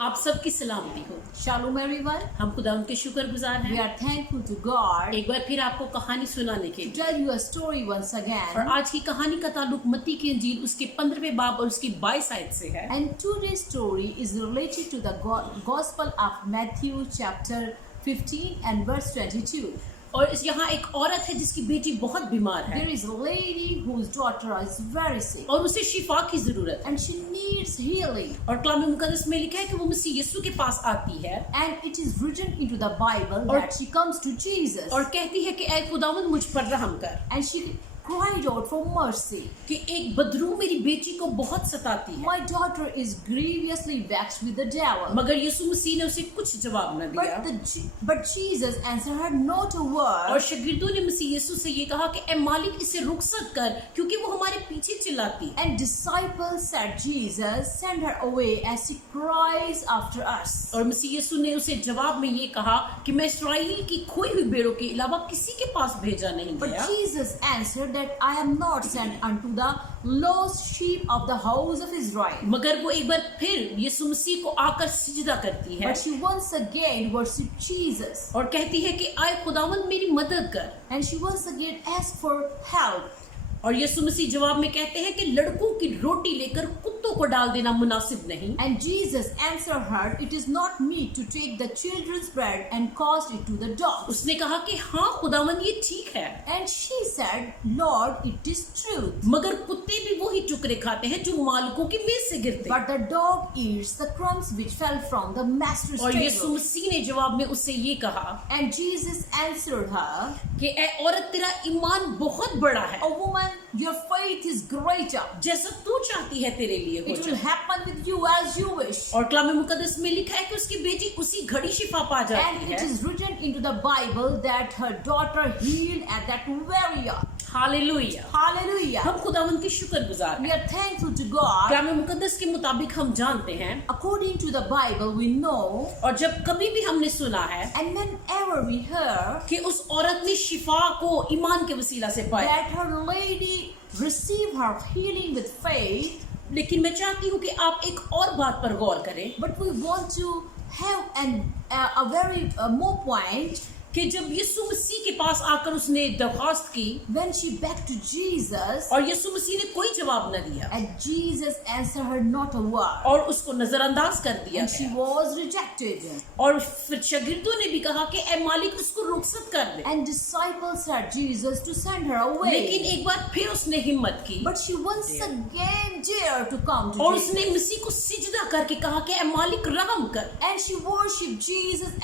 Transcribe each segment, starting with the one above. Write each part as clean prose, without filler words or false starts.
आप सबकी सलामती हो। Shalom everyone. हम खुदा उनके शुक्रगुजार We हैं are thankful to God एक बार फिर आपको कहानी सुनाने के to लिए। tell you a story once और again. आज की कहानी का ताल्लुक मत्ती की इंजील उसके 15वें बाब और उसकी 22 आयत से है। And today's story is related to the Gospel of Matthew chapter 15 and verse 22. और यहाँ एक औरत है जिसकी बेटी बहुत बीमार है There is a lady whose daughter is very sick और उसे शिफा की जरूरत है। and she needs healing. और कलाम मुकद्दस में लिखा है कि वो मसीह यीशु के पास आती है And it is written into the Bible that she comes to Jesus और कहती है कि ऐ खुदावंद मुझ पर रहम कर, and she cried out for mercy. कि एक बदरू मेरी बेटी को बहुत सताती है। My daughter is grievously vexed with the devil. मगर यीशु मसीह ने उसे कुछ जवाब न दिया। But Jesus answered her not a और word. शागिर्दों ने मसीह यीशु से ये कहा कि ए मालिक इसे रुखसत कर क्योंकि वो हमारे पीछे चिल्लाती है। And disciples said, Jesus, send her away as she cries after us. और मसीह यीशु ने उसे जवाब में ये कहा कि मैं इस्राएल की खोई हुई भेड़ों के अलावा किसी के पास भेजा नहीं But गया। Jesus answered that I am not sent unto the lost sheep of the house of Israel. मगर वो एक बार फिर यीशु मसीह को आकर सिजदा करती है But she once again worshipped Jesus. और कहती है कि आए खुदावंद मेरी मदद कर। And she once again asked for help. और यीशु मसीह जवाब में कहते हैं कि लड़कों की रोटी लेकर कुत्तों को डाल देना मुनासिब नहीं। And Jesus answered her, it is not meet to take the children's bread and cast it to the dogs. उसने कहा कि हाँ खुदावंद ये ठीक है, And she said, Lord, it is true. मगर कुत्ते भी वही टुकड़े खाते हैं जो मालिकों की मेज से गिरते हैं। But the dog eats the crumbs which fell from the master's और यीशु table. मसीह ने जवाब में उससे ये कहा And Jesus answered her, कि ए औरत तेरा ईमान बहुत बड़ा है, O woman, your faith is greater. जैसा तू चाहती है तेरे लिए हो It will जाए। happen with you as you wish. और कलाम मुकद्दस में लिखा है कि उसकी बेटी उसी घड़ी शिफा पा And जाती it है। is written into the Bible that her daughter healed at that very hour. Hallelujah. Hallelujah. हम खुदावंद के शुक्रगुजार We हैं। are thankful to God. कलाम मुकद्दस के मुताबिक हम जानते हैं According to the Bible, we know, और जब कभी भी हमने सुना है and whenever we hear कि उस औरत ने शिफा को ईमान के वसीला से पाया, that her lady received her healing with faith, लेकिन मैं चाहती हूँ कि आप एक और बात पर गौर करें but we want to have a very more point. कि जब यीशु मसीह के पास आकर उसने दरख्वास्त की When she begged to Jesus, और यीशु मसीह ने कोई जवाब न दिया and Jesus answered her not a word, और उसको नजरअंदाज कर दिया and she गया। was rejected. और फिर शागिर्दों ने भी कहा कि ए मालिक उसको रुखसत कर दे, And disciples said Jesus to send her away. लेकिन एक बार फिर उसने हिम्मत की But she once again dared to come to और Jesus. उसने मसीह को सिजदा करके कहा कि ए मालिक रहम कर, And she worshipped Jesus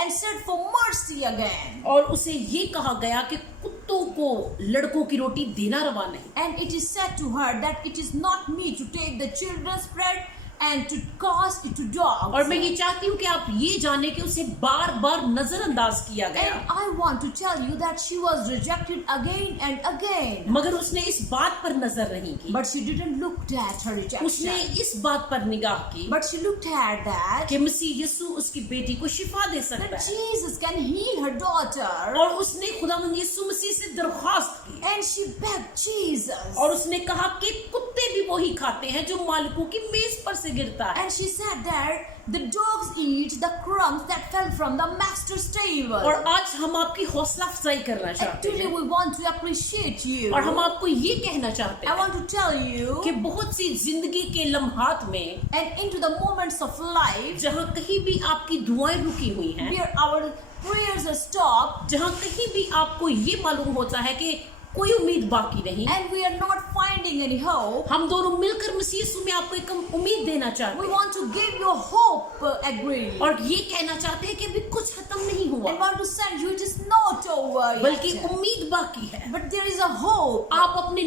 and said for mercy again. और उसे ये कहा गया कि कुत्तों को लड़कों की रोटी देना रवा नहीं। And it is said to her that it is not me to take the children's bread and to cast it to dogs. और मैं ये चाहती हूँ कि आप ये जाने कि उसे बार बार नजरअंदाज किया गया, And I want to tell you that she was rejected again and again. मगर उसने इस बात पर नजर नहीं की, But she didn't look at her उसने rejection. इस बात पर निगाह की But she looked at that कि मसीह यीशु उसकी बेटी को शिफा दे सकता that है। Jesus can heal her daughter. और उसने खुदावंद यीशु मसीह से दरख्वास्त की And she begged Jesus. और उसने कहा कि कुत्ते भी वही खाते हैं जो मालिकों की मेज पर से गिरता है। And she said that the dogs eat the crumbs that fell from the master's table. और आज हम आपकी हौसला अफजाई करना And चाहते today हैं we want to appreciate you. और हम आपको ये कहना चाहते I हैं want to tell you, कि बहुत सी जिंदगी के लम्हात में and into the moments of life जहाँ कहीं भी आपकी दुआएं रुकी हुई हैं, where our prayers are stopped जहाँ कहीं भी आपको ये मालूम होता है कि कोई उम्मीद बाकी नहीं, and we are not finding any hope, हम दोनों मिलकर मसीह यीशु में आपको एक उम्मीद देना चाहते we हैं want to give you hope, agree, और ये कहना चाहते हैं कि अभी कुछ खत्म नहीं हुआ, and want to send you it is not over बल्कि yet. उम्मीद बाकी है। But there is a hope. आप अपने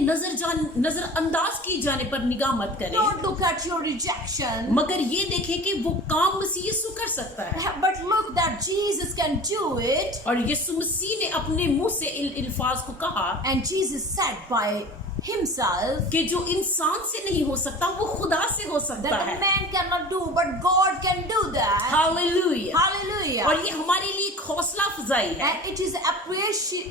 नजरअंदाज किए जाने पर निगाह मत करें, Don't look at your rejection, मगर ये देखें कि वो काम मसीह यीशु कर सकता है। but look that Jesus can do it. और यीशु मसीह ने अपने मुंह से इन अल्फाज को कहा And Jesus said by himself कि जो इंसान से नहीं हो सकता वो खुदा से हो सकता that है। a man cannot do, but God can do that. Hallelujah. Hallelujah. और ये हमारे लिए एक हौसला अफजाई है And it is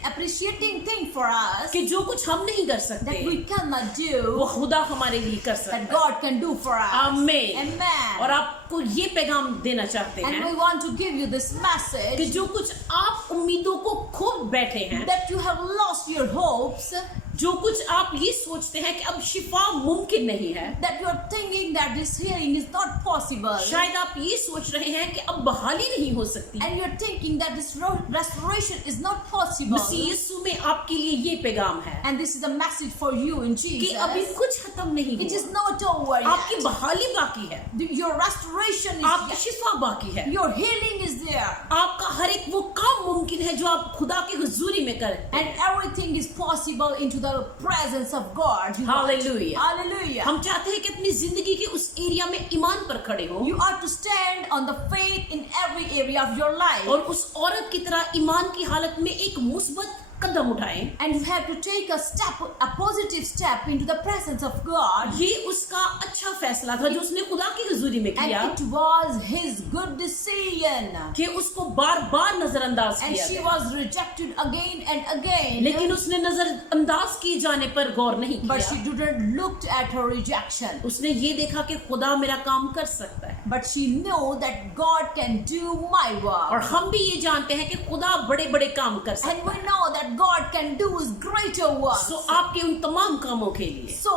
appreciating thing for us कि जो कुछ हम नहीं कर that सकते we cannot वो do, खुदा हमारे लिए कर that सकता है। God can do for us. आमीन। Amen. और आपको ये पैगाम देना चाहते And हैं we want to give you this कि message जो कुछ आप उम्मीदों को खो बैठे हैं, that you have lost your hopes, जो कुछ आप ये सोचते हैं कि अब शिफा मुमकिन नहीं है, that you are thinking that this healing is not possible, शायद आप ये सोच रहे हैं कि अब बहाली नहीं हो सकती। and you're thinking that this restoration is not possible. मसीह यीशु में आपके लिए ये पैगाम है And this is a message for you in कि अभी Jesus. कुछ खत्म नहीं It is हुआ, not over आपकी yet. बहाली बाकी है, Your restoration आपकी is शिफा बाकी है, yet. Your healing is there. आपका हर एक वो काम मुमकिन है जो आप खुदा की हुजूरी में करें। And everything is possible into the presence of God. You want. Hallelujah. Hallelujah. हम चाहते हैं कि अपनी जिंदगी के उस एरिया में ईमान पर खड़े हो You are to stand on the faith in every area of your life. और उस औरत की तरह ईमान की हालत में एक मुस्बत कदम उठाएं। And you have to take a step, a positive step into the presence of God. ये उसका अच्छा फैसला था जो उसने खुदा की हुजूरी में किया And it was his good decision. कि उसको बार बार नजरअंदाज And किया she गया। was rejected again and again. लेकिन उसने नजरअंदाज किए जाने पर गौर नहीं But किया। she didn't look at her rejection. उसने ये देखा कि खुदा मेरा काम कर सकता है But she knew that God can do my और work. हम भी ये जानते हैं कि खुदा बड़े बड़े काम कर सकता And we know that God can do his greater है। works. सो आपके उन तमाम कामों के लिए So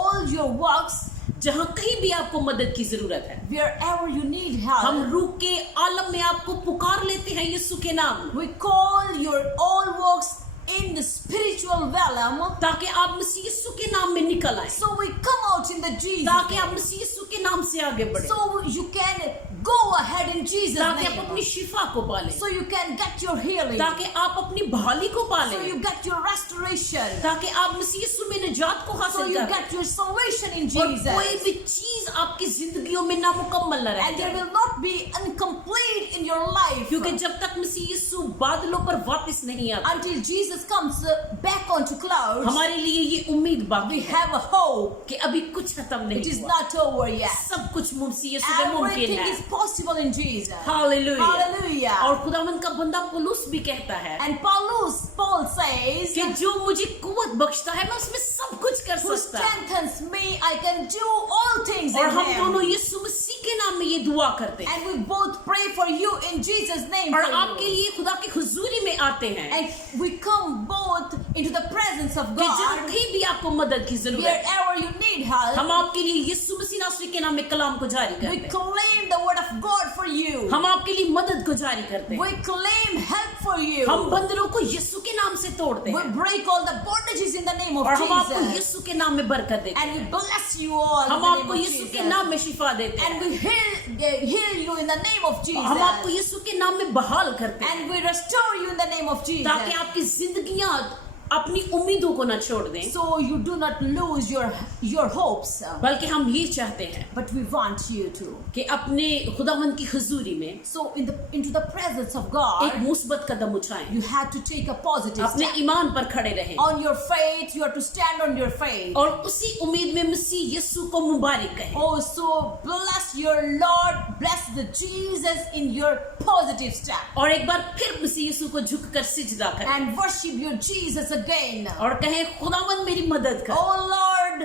all your works, जहाँ कहीं भी आपको मदद की जरूरत है, wherever you need हम help, रूह के आलम में आपको पुकार लेते हैं यीशु के नाम में, we call your all works in the spiritual realm. ताकि आप मसीह यीशु के नाम में निकल आए, So we come out in the Jesus ताकि आप name. मसीह यीशु के नाम से आगे बढ़े, So you can go ahead in Jesus ताकि आप name. अपनी शिफा को पालें, So you can get your healing. ताकि आप अपनी बहाली को So पालें, you get your restoration. ताकि आप मसीह यीशु में निजात को So हासिल you करें get your salvation in और कोई Jesus. भी चीज आपकी जिंदगियों में नामुकम्मल न रह And there जाए, will not be incomplete in your life क्योंकि जब तक मसीह यीशु बादलों पर वापस नहीं आता, until Jesus comes back onto clouds. हमारे लिए ये उम्मीद बाकी We है have a hope. कि अभी कुछ खत्म It नहीं is हुआ, not over yet. सब कुछ मसीह यीशु में मुमकिन Everything है। is possible in Jesus. Hallelujah. Hallelujah. और खुदावंद का बंदा पौलुस भी कहता है And Paul says, कि जो मुझे कुव्वत बख्शता है मैं उसमें सब कुछ कर who सकता हूँ। strengthens me, I can do all things और in हम दोनों him. यीशु मसीह के नाम में ये दुआ करते हैं And we both pray for you in Jesus' name. और for आपके you. लिए खुदा की हुजूरी में आते हैं And we come both into the presence of कि जहाँ God. कहीं भी आपको मदद की जरूरत है, Wherever you need help, हम आपके लिए यीशु मसीह नासरी के नाम में कलाम को जारी we करते हैं, claim the word of God for you. हम आपके लिए मदद को जारी करते हैं, We claim help for you. हम बंदरों को यीशु के नाम से तोड़ते We हैं break all the bondages in the name of और हम आपको Jesus. यीशु के नाम में बरकत देते And we हैं, bless you all in हम the name आपको of यीशु के Jesus. नाम में शिफा देते And हैं, we heal you in the name of हम आपको Jesus. यीशु के नाम में बहाल करते हैं And we restore you in the name of Jesus. ताकि आपकी जिंदगियां अपनी उम्मीदों को न छोड़ दें, So you do not lose your hopes. बल्कि हम ये चाहते हैं But we want you to. कि अपने खुदावंद की हुजूरी में So into the presence of एक God, मुस्बत कदम उठाएं, you have to take a positive अपने step. ईमान पर खड़े रहें On your faith, you have to stand on your faith. और उसी उम्मीद में मसीह यीशु को मुबारक कहें Oh, so bless your Lord, bless the Jesus in your positive step. और एक बार फिर मसीह यीशु को झुककर सिजदा करें And worship your Jesus again. और कहें खुदावंद मेरी मदद कर Oh Lord,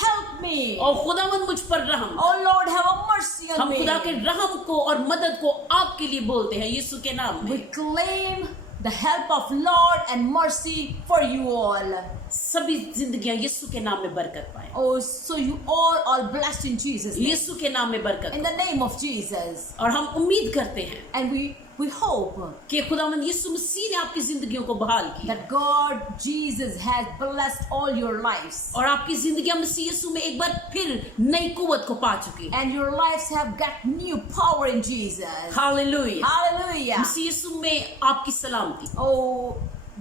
help me. और खुदावंद मुझ पर रहम। Oh Lord, have a mercy on हम me. खुदा के रहम को और मदद को आपके लिए बोलते हैं यीशु के नाम We में। claim the help of Lord and mercy for you all. सभी जिंदगियां यीशु के नाम में बरकत पाएं, Oh, so you all are blessed in Jesus' name. यीशु के नाम में बरकत In the name of Jesus. और हम उम्मीद करते हैं And we hope कि खुदावंद यीशु मसीह ने आपकी जिंदगियों को बहाल किया that God, Jesus has blessed all your lives. और आपकी जिंदगियां मसीह यीशु में एक बार फिर नई कुव्वत को पा चुकी है। And your lives have got new power in Jesus. Hallelujah. Hallelujah. मसीह यीशु में आपकी सलामती। Oh,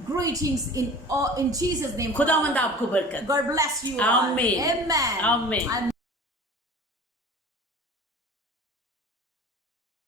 greetings in Jesus' name. खुदावंद आपको बरकत। God bless you all. आमीन। Amen. आमीन।